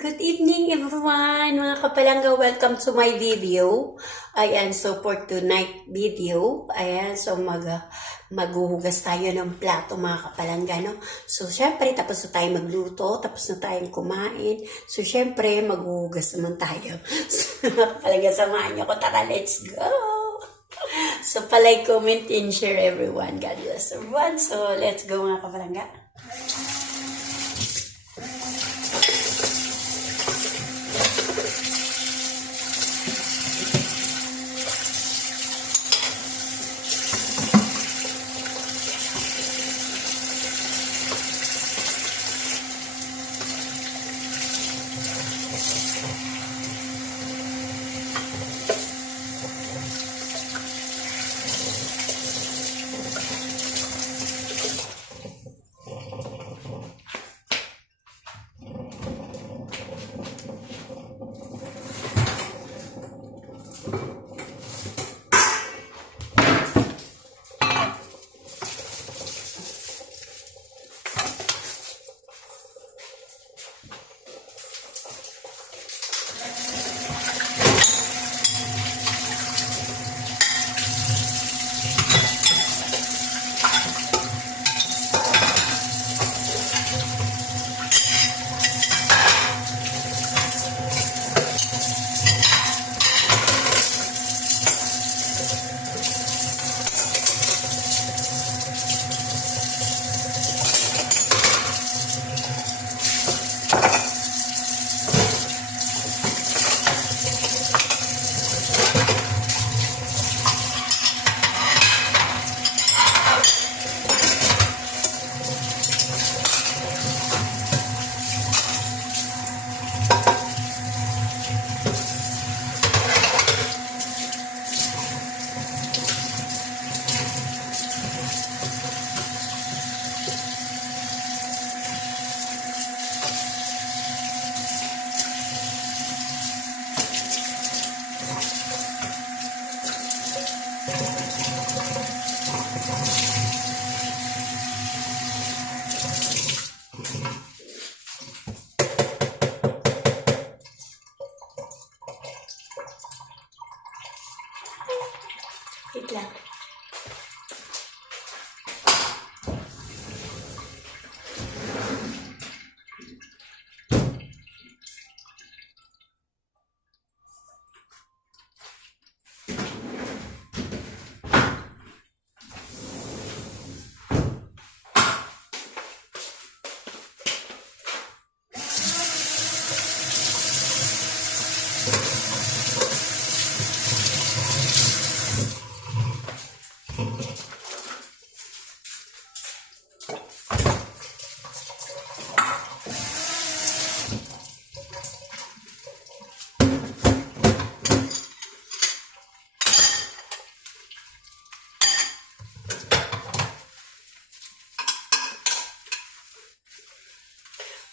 Good evening everyone, mga kapalangga. Welcome to my video. Ayan, so for tonight video, ayan, so maghuhugas tayo ng plato mga kapalangga, no? So syempre, tapos na tayo magluto, tapos na tayong kumain. So syempre, maghuhugas naman tayo. So mga kapalangga, samahan niyo ko. Tara, let's go! So palike, comment, and share everyone. God bless everyone. So let's go mga kapalangga. Wait lang.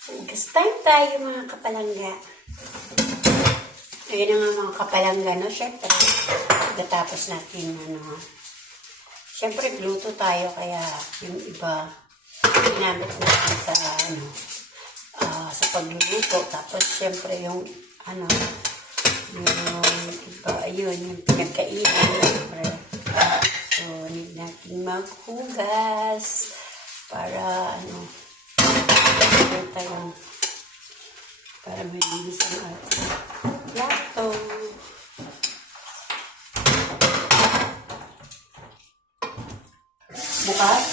Hugas time tayo mga kapalangga. Ayun na nga mga kapalangga, no? Siyempre, pagkatapos natin, siyempre, gluto tayo, kaya yung iba, ginamit natin sa, sa pagluluto. Tapos, siyempre, yung iba, ayun, yung pinagkainan, siyempre. So, need natin maghugas para, para malinis ang ating plato. Bukas?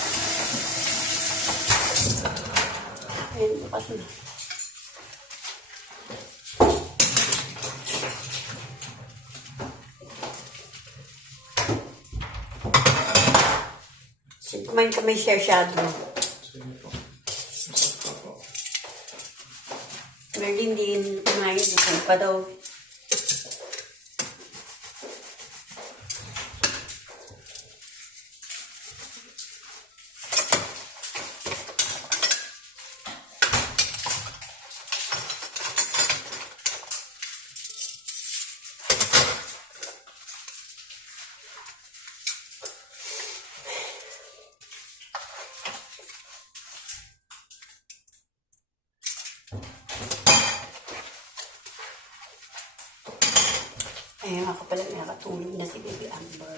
Ayan, bukas na. Kumain ka may share shadow. Merlin din, kumain din pa daw. Ay, mga kapalang nakatulog na si Baby Amber.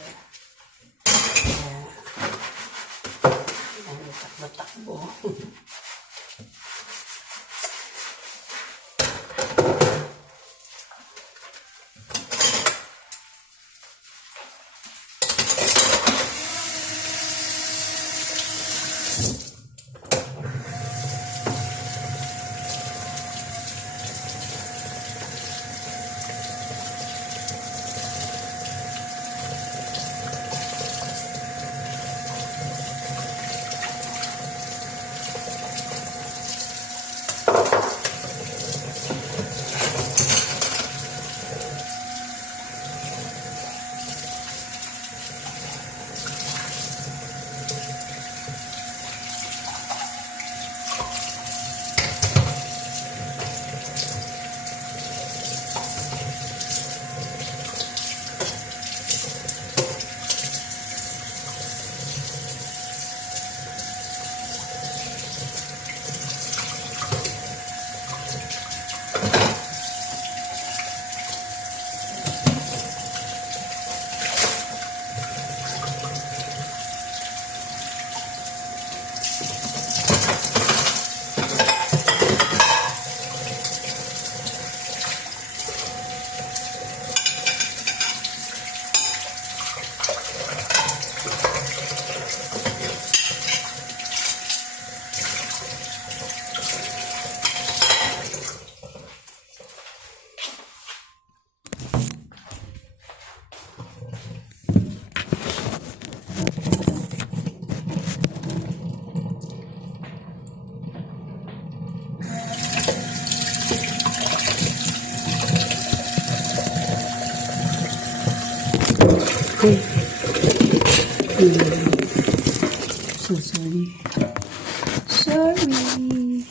Ayan, takbo-takbo. Ay. So sorry. Sorry.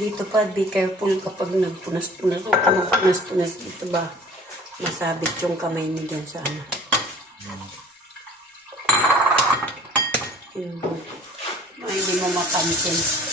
Dito pa, be careful kapag nagpunas-punas o punas-punas dito ba, masabit yung kamay mo dyan sa ano. Hindi mo mapansin.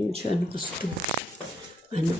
Yun siya, ano gusto. Ano,